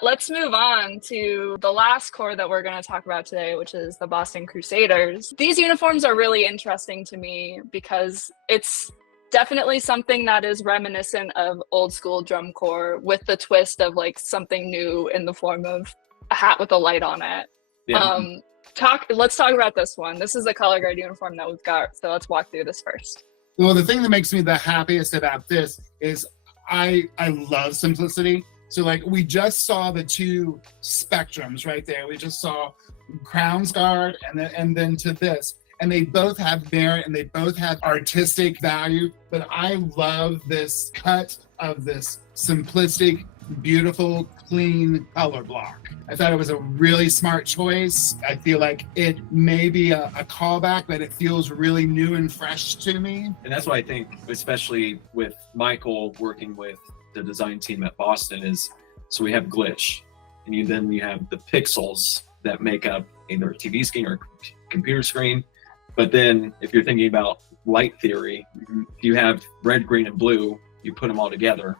But let's move on to the last corps that we're going to talk about today, which is the Boston Crusaders. These uniforms are really interesting to me because it's definitely something that is reminiscent of old school drum corps with the twist of like something new in the form of a hat with a light on it. Yeah. Let's talk about this one. This is the color guard uniform that we've got. So let's walk through this first. Well, the thing that makes me the happiest about this is I love simplicity. So like we just saw the two spectrums right there. We just saw Crown's Guard and then to this. And they both have merit and they both have artistic value. But I love this cut of this simplistic, beautiful, clean color block. I thought it was a really smart choice. I feel like it may be a callback, but it feels really new and fresh to me. And that's why I think, especially with Michael working with the design team at Boston, is so we have glitch, and then you have the pixels that make up either a TV screen or computer screen. But then if you're thinking about light theory, if you have red, green, and blue, you put them all together,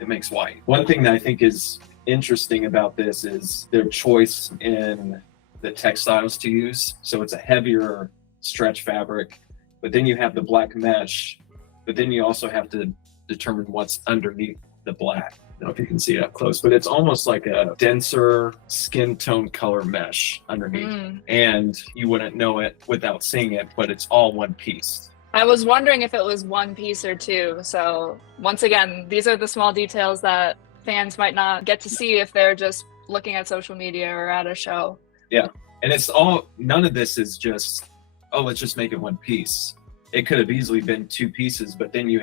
it makes white. One thing that I think is interesting about this is their choice in the textiles to use. So it's a heavier stretch fabric, but then you have the black mesh, but then you also have to determine what's underneath the black. I don't know if you can see it up close, but it's almost like a denser skin tone color mesh underneath. And you wouldn't know it without seeing it, but it's all one piece. I was wondering if it was one piece or two. So once again, these are the small details that fans might not get to see if they're just looking at social media or at a show. Yeah, and none of this is just, oh, let's just make it one piece. It could have easily been two pieces, but then you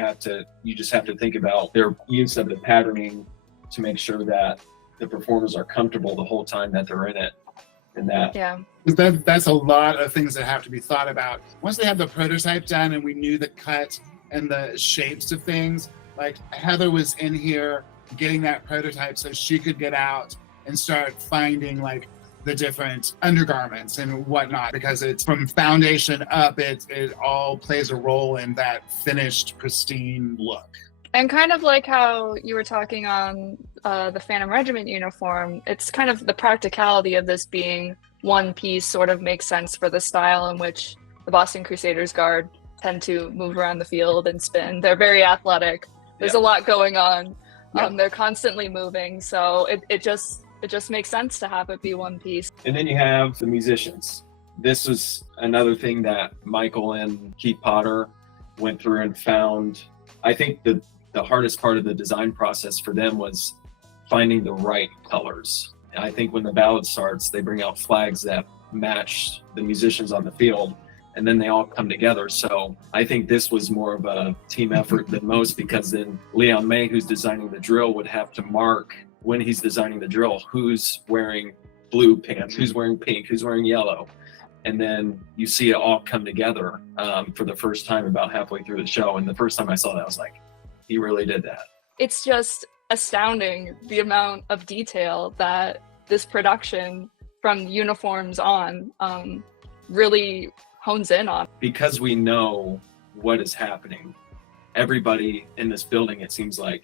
just have to think about their use of the patterning to make sure that the performers are comfortable the whole time that they're in it. And that's a lot of things that have to be thought about. Once they have the prototype done and we knew the cut and the shapes of things, like Heather was in here getting that prototype so she could get out and start finding like the different undergarments and whatnot, because it's from foundation up, it all plays a role in that finished, pristine look. And kind of like how you were talking on the Phantom Regiment uniform, it's kind of the practicality of this being one piece sort of makes sense for the style in which the Boston Crusaders Guard tend to move around the field and spin. They're very athletic. There's a lot going on. They're constantly moving. So it just makes sense to have it be one piece. And then you have the musicians. This was another thing that Michael and Keith Potter went through and found. I think the hardest part of the design process for them was finding the right colors. And I think when the ballad starts, they bring out flags that match the musicians on the field, and then they all come together. So I think this was more of a team effort than most, because then Leon May, who's designing the drill, would have to mark when he's designing the drill who's wearing blue pants, who's wearing pink, who's wearing yellow. And then you see it all come together for the first time about halfway through the show. And the first time I saw that, I was like, he really did that. It's just astounding the amount of detail that this production from uniforms on really hones in on. Because we know what is happening, everybody in this building, it seems like,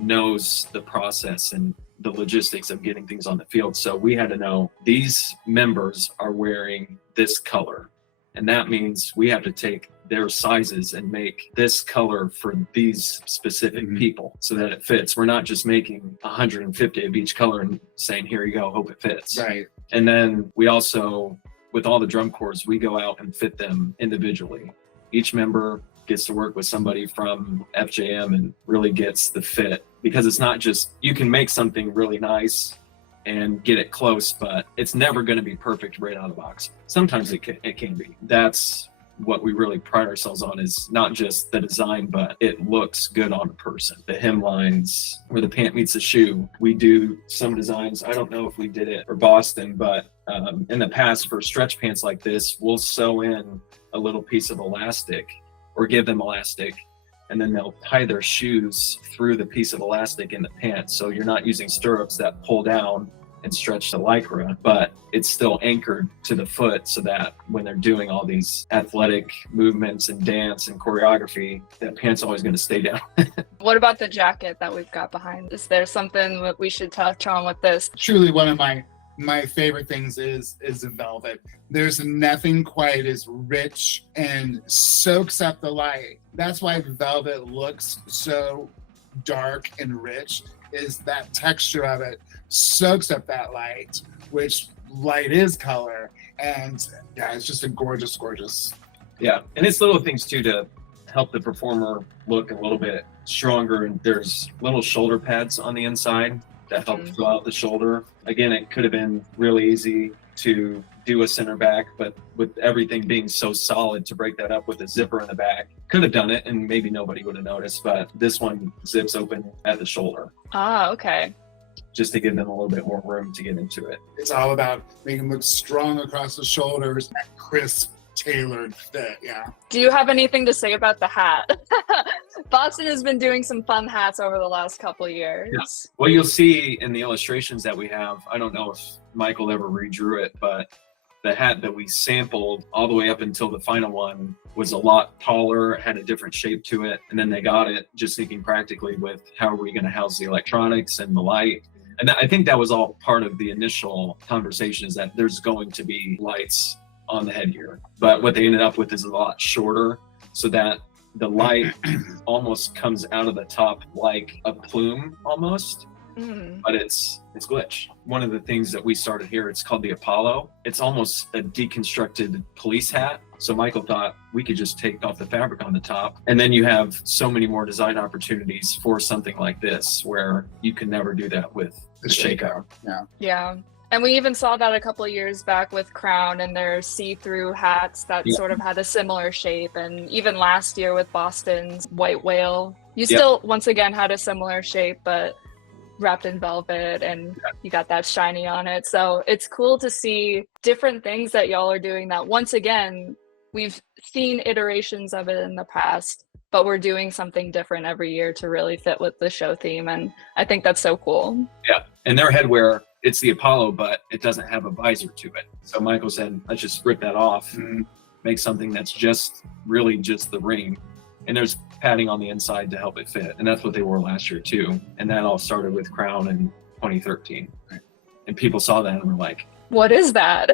knows the process and the logistics of getting things on the field. So we had to know these members are wearing this color, and that means we have to take their sizes and make this color for these specific people so that it fits. We're not just making 150 of each color and saying, here you go, hope it fits. Right. And then we also, with all the drum corps, we go out and fit them individually. Each member gets to work with somebody from FJM and really gets the fit, because it's not just, you can make something really nice and get it close, but it's never going to be perfect right out of the box. Sometimes it can be. That's what we really pride ourselves on, is not just the design, but it looks good on a person. The hemlines, where the pant meets the shoe. We do some designs, I don't know if we did it for Boston, but in the past for stretch pants like this, we'll sew in a little piece of elastic or give them elastic, and then they'll tie their shoes through the piece of elastic in the pants. So you're not using stirrups that pull down and stretch to Lycra, but it's still anchored to the foot so that when they're doing all these athletic movements and dance and choreography, that pant's always going to stay down. What about the jacket that we've got behind? Is there something that we should touch on with this? Truly one of my favorite things is the velvet. There's nothing quite as rich and soaks up the light. That's why velvet looks so dark and rich, is that texture of it soaks up that light, which light is color. And yeah, it's just a gorgeous. Yeah, and it's little things too to help the performer look a little bit stronger. And there's little shoulder pads on the inside that help fill out the shoulder. Again, it could have been really easy to do a center back, but with everything being so solid, to break that up with a zipper in the back, could have done it and maybe nobody would have noticed, but this one zips open at the shoulder. Ah, okay. Just to give them a little bit more room to get into it. It's all about making them look strong across the shoulders, that crisp, tailored fit, yeah. Do you have anything to say about the hat? Boston has been doing some fun hats over the last couple of years. Yeah. Well, you'll see in the illustrations that we have, I don't know if Michael ever redrew it, but the hat that we sampled all the way up until the final one was a lot taller, had a different shape to it. And then they got it just thinking practically with how are we going to house the electronics and the light. And I think that was all part of the initial conversation, is that there's going to be lights on the headgear. But what they ended up with is a lot shorter, so that the light almost comes out of the top like a plume almost. But it's glitch. One of the things that we started here, it's called the Apollo. It's almost a deconstructed police hat. So Michael thought we could just take off the fabric on the top, and then you have so many more design opportunities for something like this, where you can never do that with the shakeout. Yeah. And we even saw that a couple of years back with Crown and their see-through hats that sort of had a similar shape. And even last year with Boston's White Whale, you still once again had a similar shape, but wrapped in velvet, and you got that shiny on it. So it's cool to see different things that y'all are doing that, once again, we've seen iterations of it in the past, but we're doing something different every year to really fit with the show theme. And I think that's so cool. Yeah. And their headwear, it's the Apollo, but it doesn't have a visor to it. So Michael said, let's just rip that off and make something that's just really just the ring. And there's padding on the inside to help it fit. And that's what they wore last year too. And that all started with Crown in 2013. And people saw that and were like, what is that?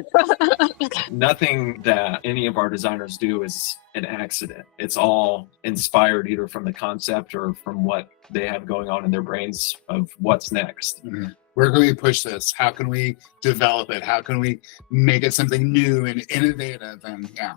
Nothing that any of our designers do is an accident. It's all inspired either from the concept or from what they have going on in their brains of what's next. Where can we push this? How can we develop it? How can we make it something new and innovative? And yeah.